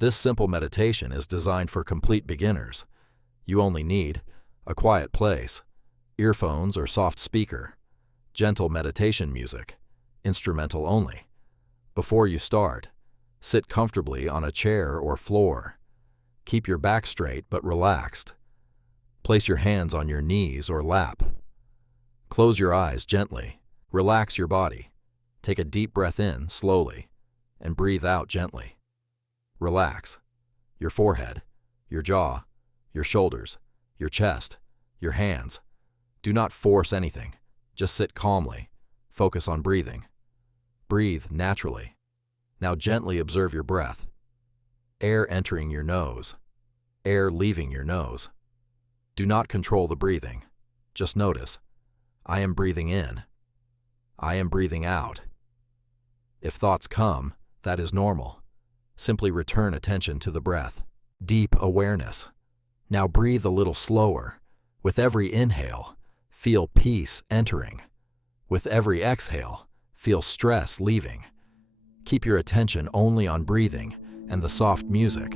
This simple meditation is designed for complete beginners. You only need a quiet place, earphones or soft speaker, gentle meditation music, instrumental only. Before you start, sit comfortably on a chair or floor. Keep your back straight but relaxed. Place your hands on your knees or lap. Close your eyes gently. Relax your body. Take a deep breath in slowly and breathe out gently. Relax your forehead, your jaw, your shoulders, your chest, your hands. Do not force anything. Just sit calmly. Focus on breathing. Breathe naturally. Now gently observe your breath. Air entering your nose. Air leaving your nose. Do not control the breathing. Just notice. I am breathing in. I am breathing out. If thoughts come, that is normal. Simply return attention to the breath. Deep awareness. Now breathe a little slower. With every inhale, feel peace entering. With every exhale, feel stress leaving. Keep your attention only on breathing and the soft music.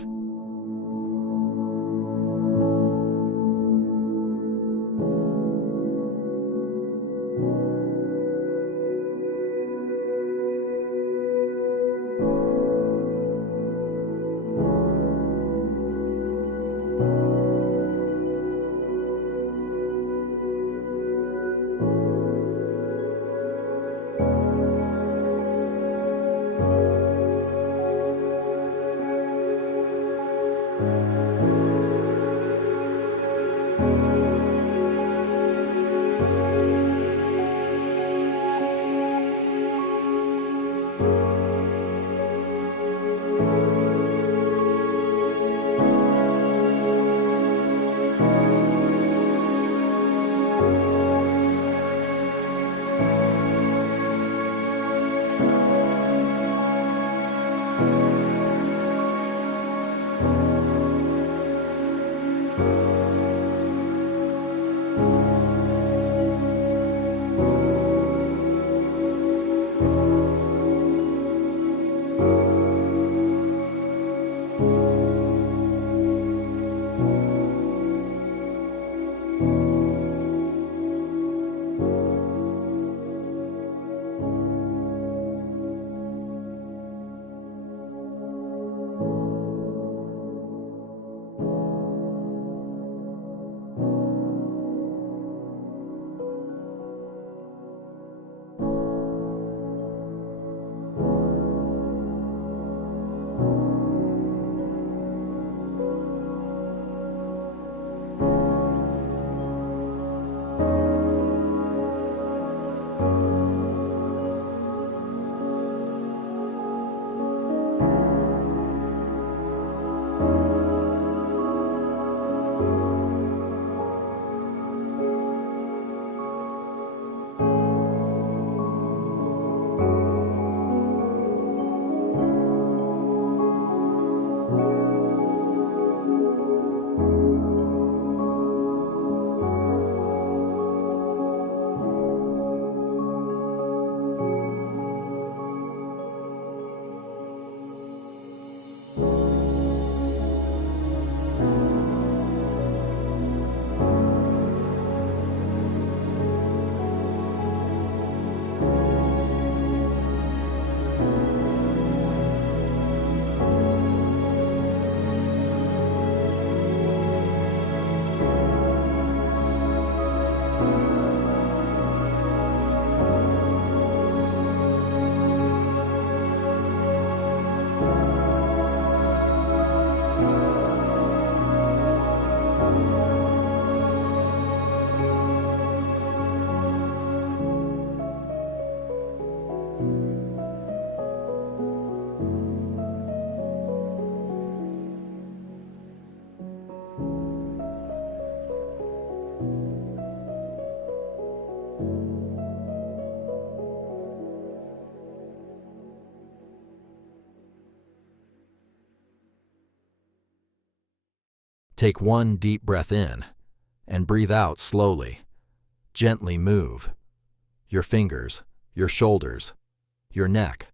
Take one deep breath in and breathe out slowly. Gently move your fingers, your shoulders, your neck.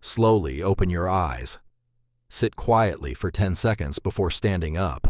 Slowly open your eyes. Sit quietly for 10 seconds before standing up.